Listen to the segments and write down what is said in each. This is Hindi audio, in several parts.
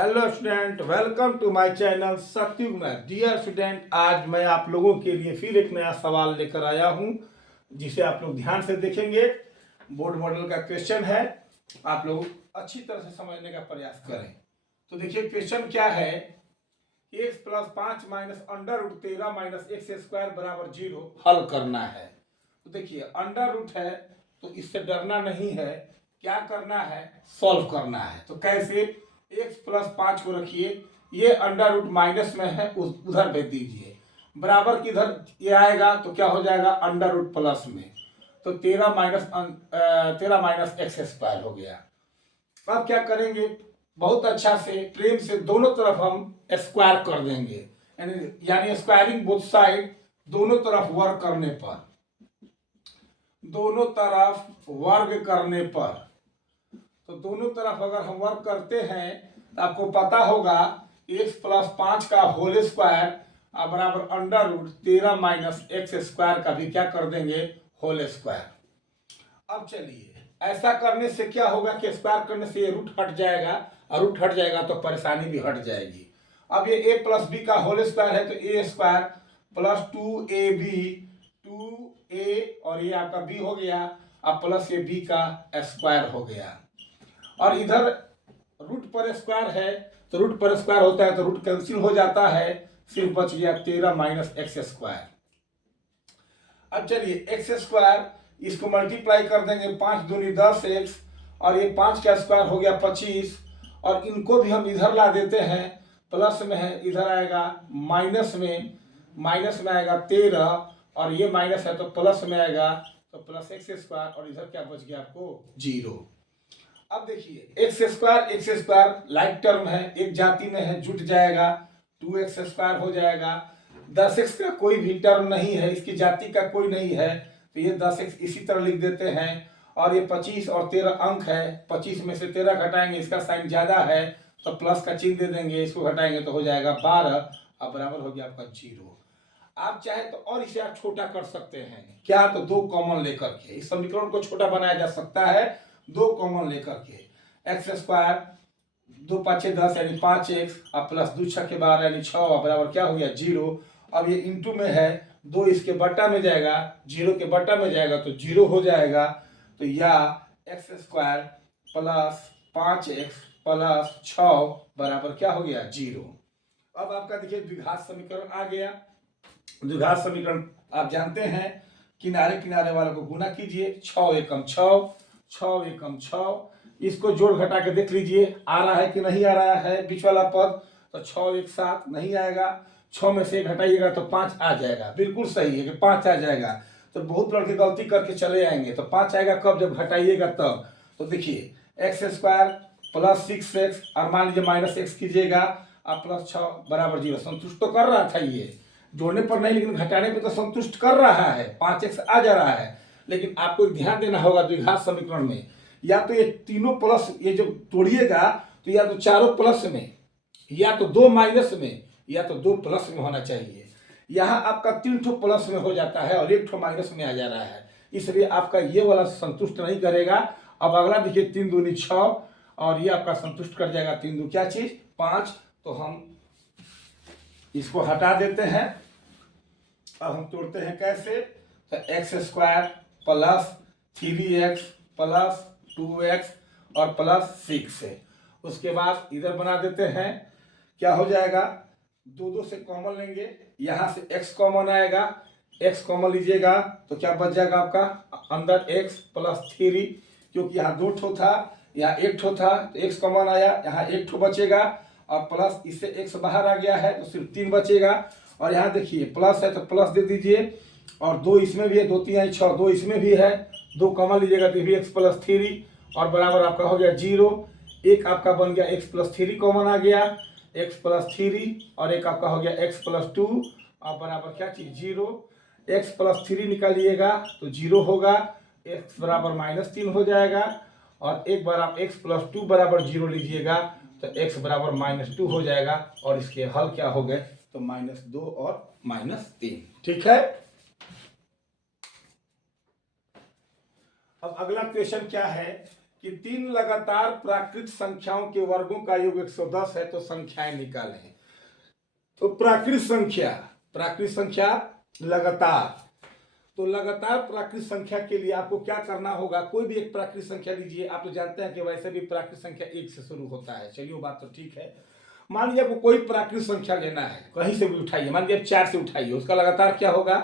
Hello student, welcome to my channel Satyug math. Dear student, आज मैं आप लोगों के लिए फिर एक नया सवाल लेकर आया हूं, जिसे आप लोग ध्यान से देखेंगे। बोर्ड मॉडल का क्वेश्चन है, आप लोग अच्छी तरह से समझने का प्रयास करें। तो देखिए क्वेश्चन क्या है, x plus 5 minus under root 13 minus X square बराबर 0 हल करना है। तो देखिए अंडर रूट है तो इससे डरना नहीं है, क्या करना है, सॉल्व करना है। तो कैसे, x प्लस 5 को रखिए, ये अंडर रूट माइनस में है, उधर भेज दीजिए, बराबर किधर ये आएगा तो क्या हो जाएगा, अंडर रूट प्लस में। तो 13 माइनस एक्स स्क्वायर हो गया। अब क्या करेंगे, बहुत अच्छा से प्रेम से दोनों तरफ हम स्क्वायर कर देंगे, यानी स्क्वायरिंग बोथ साइड, दोनों तरफ वर्क करने पर, दोनों तरफ वर्ग करने पर। तो दोनों तरफ अगर हम वर्क करते हैं तो आपको पता होगा x प्लस 5 का होल स्क्वायर बराबर under root 13 minus X square का भी क्या कर देंगे, होल स्क्वायर। अब चलिए, ऐसा करने से क्या होगा कि स्क्वायर करने से ये रूट हट जाएगा, और रूट हट जाएगा तो परेशानी भी हट जाएगी। अब ये a प्लस बी का होल स्क्वायर है तो ए स्क्वायर प्लस 2ab, 2a और ये आपका b हो गया, अब प्लस ये b का स्क्वायर हो गया। और इधर रूट पर स्क्वायर है तो रूट पर स्क्वायर होता है तो रूट कैंसिल हो जाता है, सिर्फ बच गया 13 माइनस एक्स स्क्वायर। अब चलिए एक्स स्क्वायर, इसको मल्टीप्लाई कर देंगे, 5 दूनी 10x, और ये 5 का स्क्वायर हो गया 25, और इनको भी हम इधर ला देते हैं, प्लस में है, इधर आएगा माइनस में आएगा 13, और ये माइनस है तो प्लस में आएगा, तो प्लस एक्स स्क्वायर, और इधर क्या बच गया आपको, 0। अब देखिए एक्स स्क्वायर लाइक टर्म है, एक जाति में है, जुट जाएगा, 2x स्क्वायर हो जाएगा। 10x का कोई भी टर्म नहीं है, इसकी जाति का कोई नहीं है, तो ये 10x इसी तरह लिख देते हैं। और ये 25 और 13 अंक है, 25 में से 13 घटाएंगे, इसका साइन ज्यादा है तो प्लस का चिन्ह दे देंगे, इसको घटाएंगे तो हो जाएगा 12, अब बराबर हो गया आपका 0। आप चाहे तो और इसे आप छोटा कर सकते हैं, क्या, तो 2 कॉमन लेकर के इस समीकरण को छोटा बनाया जा सकता है, 2 कॉमन लेकर के। एक्स स्क्वायर 2 5 10 यानी 5x, अब प्लस 2 6 के 12 यानी 6, बराबर क्या हो गया, 0। अब ये इंटू में है, 2 इसके बट्टा में जाएगा, 0 के बट्टा में जाएगा तो 0 हो जाएगा। तो या x square plus 5x plus 6 बराबर क्या हो गया, 0। अब आपका देखिए द्विघात समीकरण आ गया। द्विघात समीकरण आप जानते हैं, किनारे किनारे वालों को गुना कीजिए, 6 एकम 6, 6 एकम 6, इसको जोड़ घटा के देख लीजिए आ रहा है कि नहीं आ रहा है बीच वाला पद, तो 6 एक 7 नहीं आएगा, 6 में से घटाइएगा तो 5 आ जाएगा, बिल्कुल सही है कि 5 आ जाएगा। तो बहुत लड़के गलती करके चले आएंगे, तो 5 आएगा कब, जब घटाइएगा तब। तो देखिए एक्स स्क्वायर प्लस 6x, और मान लीजिए माइनस एक्स कीजिएगा, अब प्लस 6 बराबर 0, संतुष्ट तो कर रहा था, ये जोड़ने पर नहीं लेकिन घटाने पे तो संतुष्ट कर रहा है, 5x आ जा रहा है। लेकिन आपको ध्यान देना होगा द्विघात समीकरण में, या तो ये तीनों प्लस, ये जब तोड़िएगा तो या तो चारों प्लस में, या तो 2 माइनस में, या तो 2 प्लस में होना चाहिए। यहाँ आपका 3 ठो प्लस में हो जाता है और 1 ठो माइनस में आ जा रहा है, इसलिए आपका ये वाला संतुष्ट नहीं करेगा। अब अगला देखिए 3 दूनी 6, और ये आपका संतुष्ट कर जाएगा, 3 दू क्या चीज, 5। तो हम इसको हटा देते हैं। अब हम तोड़ते हैं कैसे, तो x square plus 3x plus 2x और प्लस 6 है। उसके बाद इधर बना देते हैं, क्या हो जाएगा, 2 से कॉमन लेंगे, यहां से x कॉमन आएगा, x कॉमन लीजिएगा तो क्या बच जाएगा आपका, अंदर x प्लस 3, क्योंकि यहाँ 2 ठो था, यहाँ 1 ठो था, तो x कॉमन आया, यहाँ 1 ठो बचेगा, और प्लस इससे x बाहर आ गया है तो सिर्फ 3 बचेगा। और यहाँ देखिए प्लस है तो प्लस दे दीजिए, और 2 इसमें भी है, 2 3 6, 2 इसमें भी है, 2 कॉमन लीजिएगा तो भी x प्लस 3, और बराबर आपका हो गया 0। एक आपका बन गया x प्लस 3 कॉमन आ गया, x प्लस 3, और एक आपका हो गया x प्लस 2, और बराबर क्या चीज, 0। x प्लस 3 निकालिएगा तो 0 होगा, x बराबर -3 हो जाएगा, और एक बार आप x प्लस 2 बराबर 0 लीजिएगा तो x बराबर -2 हो जाएगा, और इसके हल क्या हो गए, तो -2 और -3। ठीक है। अब अगला क्वेश्चन क्या है, कि 3 लगातार प्राकृत संख्याओं के वर्गों का योग 110 है, तो संख्याएं निकालें। तो प्राकृत संख्या लगातार, तो लगातार प्राकृत संख्या के लिए आपको क्या करना होगा, कोई भी एक प्राकृत संख्या लीजिए। आप तो जानते हैं कि वैसे भी प्राकृत संख्या 1 से शुरू होता है, चलिए वो बात तो ठीक है। मान लीजिए आपको कोई प्राकृत संख्या लेना है, कहीं से भी उठाइए, मान लीजिए 4 से उठाइए, उसका लगातार क्या होगा,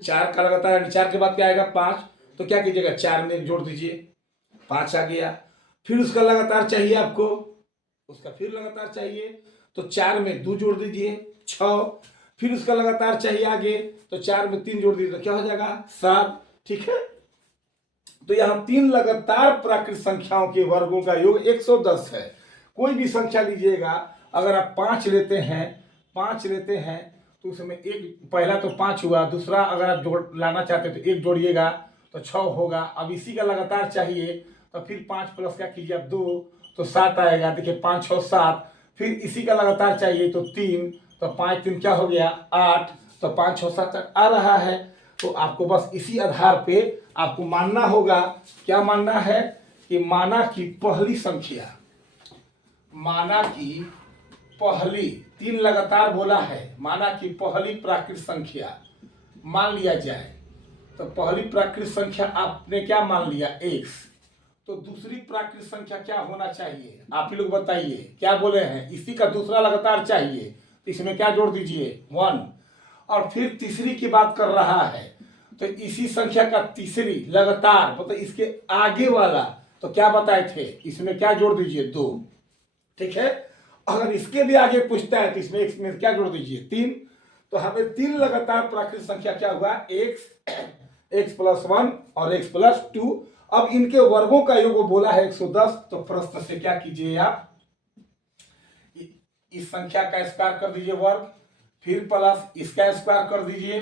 4 का लगातार, यानी 4 के बाद क्या आएगा 5, तो क्या कीजिएगा 4 में जोड़ दीजिए, 5 आ गया। फिर उसका लगातार चाहिए आपको, उसका फिर लगातार चाहिए, तो 4 में 2 जोड़ दीजिए 6। फिर उसका लगातार चाहिए आगे, तो 4 में 3 जोड़ दीजिए, तो क्या हो जाएगा 7। ठीक है, तो यहाँ 3 लगातार प्राकृत संख्याओं के वर्गों का योग 110 है। कोई भी संख्या लीजिएगा, अगर आप 5 लेते हैं तो उसमें एक, पहला तो 5 हुआ, दूसरा अगर आप जोड़ लाना चाहते हैं तो 1 जोड़िएगा तो 6 होगा। अब इसी का लगातार चाहिए, तो फिर 5 प्लस क्या कीजिए आप 2, तो 7 आएगा। देखिए 5 6 7। फिर इसी का लगातार चाहिए तो 3, तो 5 3 क्या हो गया 8, तो 5 6 7 8 आ रहा है। तो आपको बस इसी आधार पे आपको मानना होगा, क्या मानना है कि माना की पहली संख्या, माना की पहली, 3 लगातार बोला है, माना की पहली प्राकृत संख्या मान लिया जाए। तो पहली प्राकृत संख्या आपने क्या मान लिया x, तो दूसरी प्राकृत संख्या क्या होना चाहिए, आप ही लोग बताइए, क्या बोले हैं, इसी का दूसरा लगातार चाहिए, तो इसमें क्या जोड़ दीजिए 1। और फिर तीसरी की बात कर रहा है, तो इसी संख्या का तीसरी लगातार मतलब इसके आगे वाला, तो क्या बताए थे, इसमें क्या जोड़ दीजिए 2। ठीक है, अगर इसके भी आगे पूछता है तो इसमें क्या जोड़ दीजिए 3। तो हमें 3 लगातार प्राकृत संख्या क्या हुआ x प्लस 1 और x प्लस 2। अब इनके वर्गों का योग बोला है 110, तो प्रश्न से क्या कीजिए आप, इस संख्या का स्क्वायर कर दीजिए वर्ग, फिर प्लस इसका स्क्वायर कर दीजिए,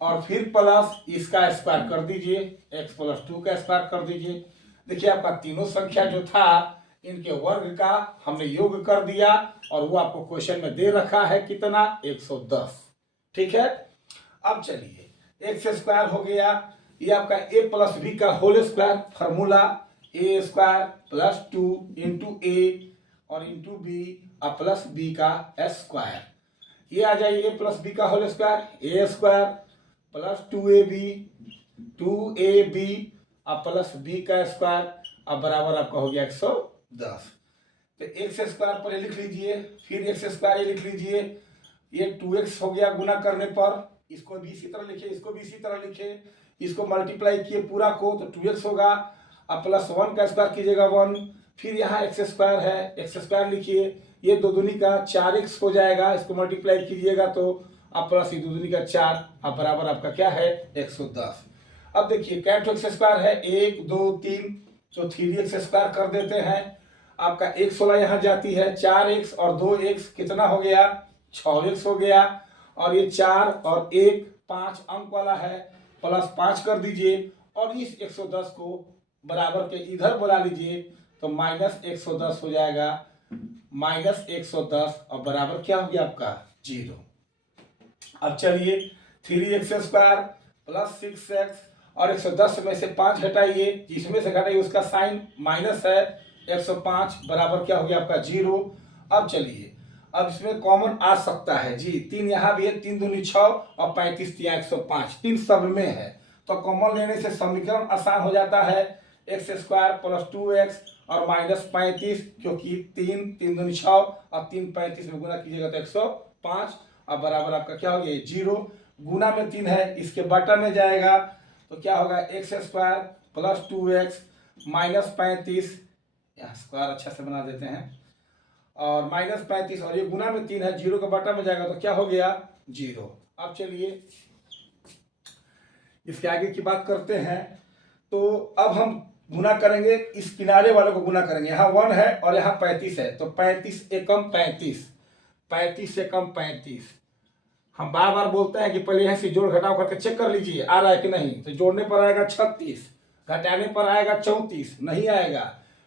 और फिर प्लस इसका स्क्वायर कर दीजिए, x प्लस 2 का स्क्वायर कर दीजिए। देखिए आपका तीनों संख्या जो था इनके वर्ग का हमने योग कर दिया, और वो आपको क्वेश्चन में दे रखा है कितना 110। ठीक है, अब चलिए एक्स स्क्वायर हो गया, ये आपका a प्लस बी का whole square, formula a square plus 2 into A और इंटू बी और प्लस बी का स्क्वायर। ये आ जाइए a प्लस बी का whole square, a square plus 2ab और प्लस बी का स्क्वायर, अब बराबर आपका हो गया 110। तो एक्स स्क्वायर पर लिख लीजिए, फिर एक्स स्क्वायर लिख लीजिए, ये 2x हो गया गुना करने पर, इसको भी इसी तरह लिखे, इसको भी इसी तरह लिखे, इसको मल्टीप्लाई किए पूरा को तो 2x होगा, अब प्लस 1 का स्क्वायर कीजिएगा 1, फिर यहाँ एक्स स्क्वायर है, एक्स स्क्वायर लिखिए, ये 2 दूनी का 4x हो जाएगा, इसको मल्टीप्लाई कीजिएगा तो अब प्लस 2 दूनी का 4, अब बराबर आपका क्या है 110। अब देखिए कैट एक्स स्क्वायर है 1 2 3, तो 3x स्क्वायर कर देते हैं, आपका 116 यहाँ जाती है, 4x और 2x कितना हो गया 6x हो गया, और ये 4 और 1 5 अंक वाला है, प्लस 5 कर दीजिए, और इस 110 को बराबर के इधर बुला लीजिए, तो माइनस 110 हो जाएगा, माइनस 110 और बराबर क्या हो गया आपका 0। अब चलिए 3x स्क्वायर प्लस 6x और 110 में से 5 घटाइए, जिसमें से घटाइए उसका साइन माइनस है, 105 बराबर क्या हो गया आपका 0। अब चलिए, अब इसमें कॉमन आ सकता है जी, 3 यहाँ भी है, 3 दूनी 6 और 35 यहाँ 105, 3 सब में है, तो कॉमन लेने से समीकरण आसान हो जाता है, एक्स स्क्वायर प्लस 2x और माइनस 35, क्योंकि 3 दूनी 6 और 3 35 में गुना कीजिएगा तो 105, अब बराबर आपका क्या हो गया 0, गुना में 3 है, इसके बटा में जाएगा तो क्या होगा x square plus 2x minus 35, यहाँ स्क्वायर अच्छा से बना देते हैं, और माइनस 35, और ये गुना में 3 है, 0 का बटा में जाएगा तो क्या हो गया 0। अब चलिए इसके आगे की बात करते हैं, तो अब हम गुना करेंगे, इस किनारे वाले को गुना करेंगे, यहाँ 1 है और यहाँ 35 है, तो 35 एकम 35, 35 एकम 35। हम बार बार बोलते हैं कि पहले यहाँ से जोड़ घटाव करके चेक कर लीजिए आ रहा है कि नहीं, तो जोड़ने पर आएगा 36, घटाने पर आएगा 34, नहीं आएगा,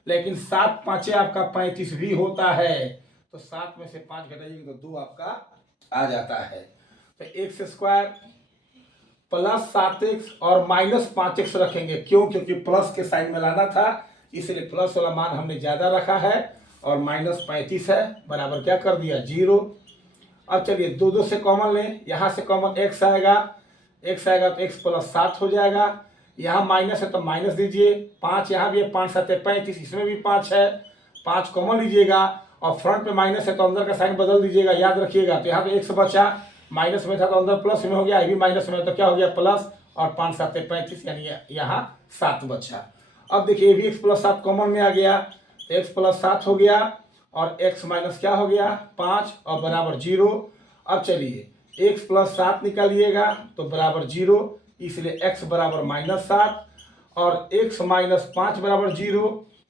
लेकिन 7 5 आपका 35 भी होता है, तो 7 में से 5 घटाइएगा तो 2 आपका आ जाता है। तो एक्स स्क्वायर प्लस 7x और माइनस 5x रखेंगे, क्यों, क्योंकि प्लस के साइन में लाना था, इसलिए प्लस वाला मान हमने ज़्यादा रखा है और -35 है, बराबर क्या कर दिया 0। अब चलिए 2 से कॉमन लें, यहाँ से कॉमन x आएगा, तो x प्लस 7 हो जाएगा। यहाँ माइनस है तो माइनस दीजिए, 5 यहाँ भी है, 5 7 35, इसमें भी 5 है, 5 कॉमन लीजिएगा और फ्रंट पे माइनस है तो अंदर का साइन बदल दीजिएगा, याद रखिएगा। तो यहाँ पे x बचा, माइनस में था तो अंदर प्लस में हो गया, ये भी माइनस में तो क्या हो गया प्लस, और 5 7 35 यानी यहाँ 7 बचा। अब देखिए ये भी x प्लस 7 कॉमन में आ गया, तो x प्लस 7 हो गया और x माइनस क्या हो गया 5 और बराबर 0। अब चलिए x प्लस 7 निकालिएगा तो बराबर 0, इसलिए x बराबर -7 और x माइनस 5 बराबर 0,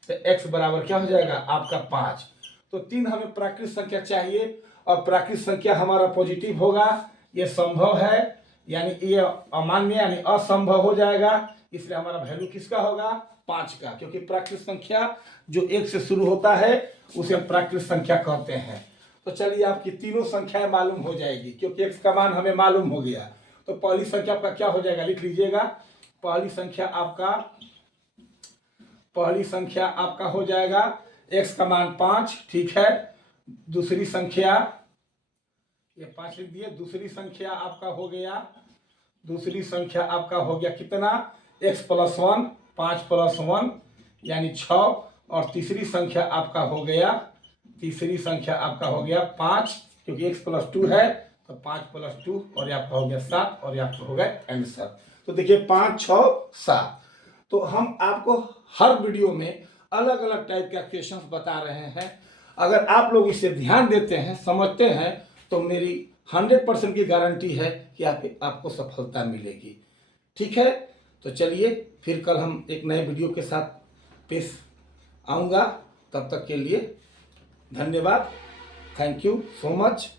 तो x बराबर क्या हो जाएगा आपका 5। तो 3 हमें प्राकृत संख्या चाहिए और प्राकृत संख्या हमारा पॉजिटिव होगा, ये संभव है, यानी ये अमान्य यानी असंभव हो जाएगा, इसलिए हमारा वैल्यू किसका होगा 5 का, क्योंकि प्राकृत संख्या जो 1 से शुरू होता है उसे हम प्राकृत संख्या कहते हैं। तो चलिए आपकी तीनों संख्याएं मालूम हो जाएगी, क्योंकि x का मान हमें मालूम हो गया। तो पहली संख्या आपका क्या हो जाएगा, लिख लीजिएगा। पहली संख्या आपका हो जाएगा x का मान 5, ठीक है। दूसरी संख्या ये 5 लिख दिए। दूसरी संख्या आपका हो गया कितना, x प्लस 1, 5 प्लस 1 यानी 6। और तीसरी संख्या आपका हो गया 5, क्योंकि x प्लस 2 है तो 5 प्लस 2 और ये आपका हो गया 7 और ये आपका हो गया आंसर। तो देखिए 5 6 7। तो हम आपको हर वीडियो में अलग अलग टाइप का क्वेश्चंस बता रहे हैं, अगर आप लोग इसे ध्यान देते हैं, समझते हैं, तो मेरी 100% की गारंटी है कि आपको सफलता मिलेगी, ठीक है। तो चलिए फिर कल हम एक नए वीडियो के साथ पेश आऊँगा, तब तक के लिए धन्यवाद, थैंक यू सो मच।